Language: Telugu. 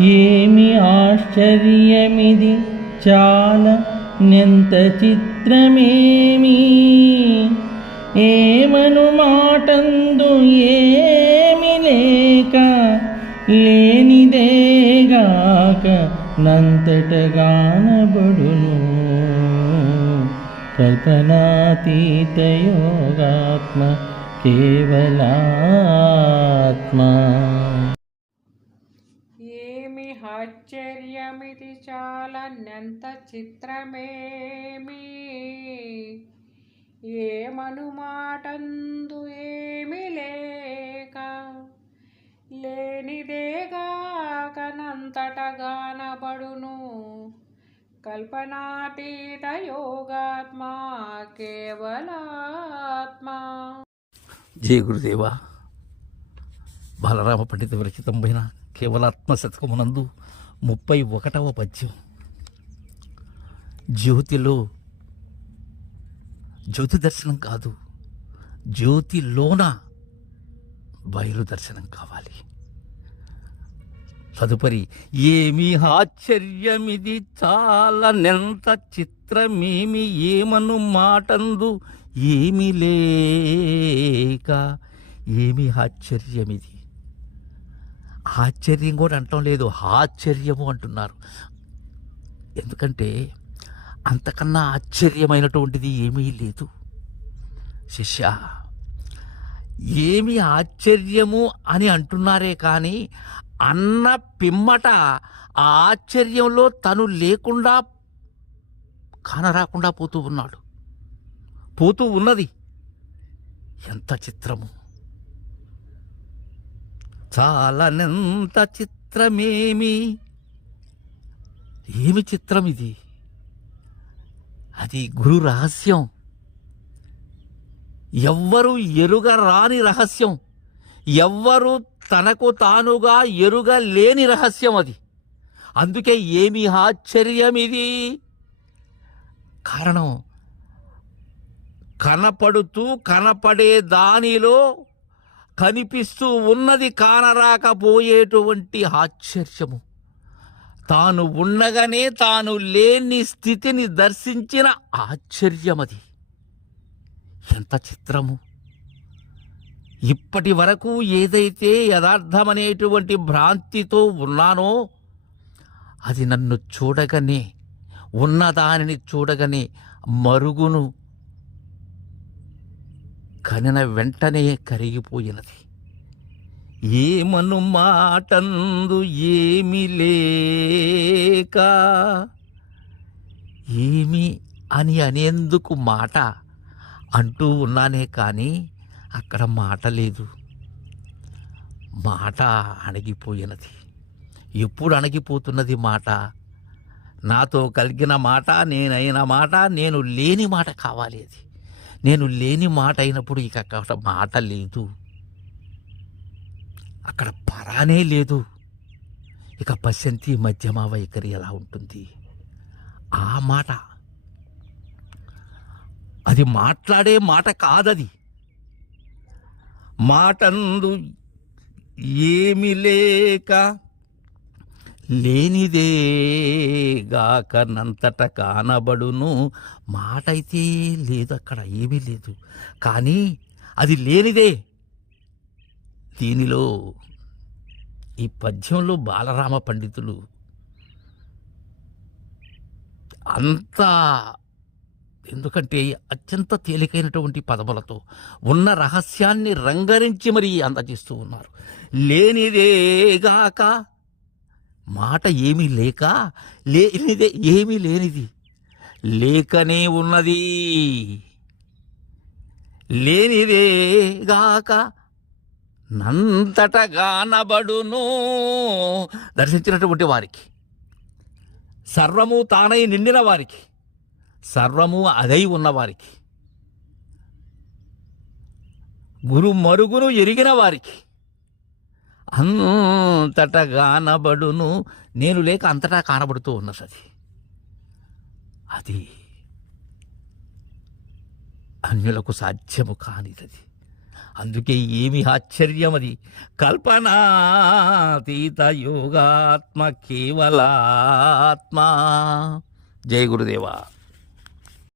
ఏమి ఆశ్చర్యమిది చాలా నెంత చిత్రమేమి ఏమను మాటందు ఏమి లేక లేనిదేగాక నంతటగానబడును కల్పనాతీత యోగాత్మ కేవలాత్మ. ఏమి ఆశ్చర్యమిది చాలన్నంత చిత్రమేమి ఏమను మాటందు ఏమి లేక లేనిదేగాకనంతటగానబడును కల్పనాతీత యోగాత్మ కేవలాత్మ. జయ గురుదేవా. బాలరామ పండిత విరచితమైన కేవలాత్మ శతకమునందు 31వ పద్యం. జ్యోతిలో జ్యోతి దర్శనం కాదు, జ్యోతిలోన బయలు దర్శనం కావాలి. తదుపరి ఏమి ఆశ్చర్యమిది చాలా నెంత చిత్రమేమి ఏమను మాటందు ఏమి లేక. ఏమి ఆశ్చర్యమిది. ఆశ్చర్యం కూడా అంటం లేదు, ఆశ్చర్యము అంటున్నారు. ఎందుకంటే అంతకన్నా ఆశ్చర్యమైనటువంటిది ఏమీ లేదు. శిష్య, ఏమి ఆశ్చర్యము అని అంటున్నారే కానీ అన్న పిమ్మట ఆ ఆశ్చర్యంలో తను లేకుండా కానరాకుండా పోతూ ఉన్నాడు, పోతూ ఉన్నది. ఎంత చిత్రము! చాలనెంత చిత్రమేమి. ఏమి చిత్రం ఇది! అది గురు రహస్యం, ఎవ్వరు ఎరుగరాని రహస్యం, ఎవ్వరు తనకు తానుగా ఎరుగలేని రహస్యం అది. అందుకే ఏమి ఆశ్చర్యం ఇది. కారణం కనపడుతూ కనపడే దానిలో కనిపిస్తూ ఉన్నది కానరాకపోయేటువంటి ఆశ్చర్యము. తాను ఉండగానే తాను లేని స్థితిని దర్శించిన ఆశ్చర్యమది. ఎంత చిత్రము! ఇప్పటి వరకు ఏదైతే యథార్థమనేటువంటి భ్రాంతితో ఉన్నానో అది నన్ను చూడగానే, ఉన్నదానిని చూడగానే మరుగును కనిన వెంటనే కరిగిపోయినది. ఏమను మాటందు ఏమి లేక. ఏమి అని అనేందుకు మాట అంటూ ఉన్నానే కానీ అక్కడ మాట లేదు. మాట అణగిపోయినది. ఎప్పుడు అణగిపోతున్నది మాట? నాతో కలిగిన మాట, నేనైన మాట, నేను లేని మాట కావాలి. అది నేను లేని మాట అయినప్పుడు ఇక అక్కడ మాట లేదు, అక్కడ పరానే లేదు. ఇక పశ్యంతి మధ్యమ వైఖరి ఎలా ఉంటుంది? ఆ మాట అది మాట్లాడే మాట కాదది. మాటందు ఏమి లేక లేనిదేగాకనంతట కానబడును. మాట అయితే లేదు, అక్కడ ఏమీ లేదు, కానీ అది లేనిదే. దీనిలో ఈ పద్యంలో బాలరామ పండితులు అంతా, ఎందుకంటే అత్యంత తేలికైనటువంటి పదములతో ఉన్న రహస్యాన్ని రంగరించి మరీ అందజేస్తూ ఉన్నారు. లేనిదేగాక, మాట ఏమీ లేక, లేనిదే ఏమీ లేనిది, లేకనే ఉన్నది. లేనిదేగాక నంతటగానబడును. దర్శించినటువంటి వారికి, సర్వము తానై నిండిన వారికి, సర్వము అదై ఉన్నవారికి, గురు మరుగును ఎరిగిన వారికి అంతటా కానబడును. నేను లేక అంతటా కానబడుతూ ఉన్నది. అది అన్యులకు సాధ్యము కానిది. అందుకే ఏమి ఆశ్చర్యం అది. కల్పనాతీత యోగాత్మ కేవలాత్మ. జయ గురుదేవా.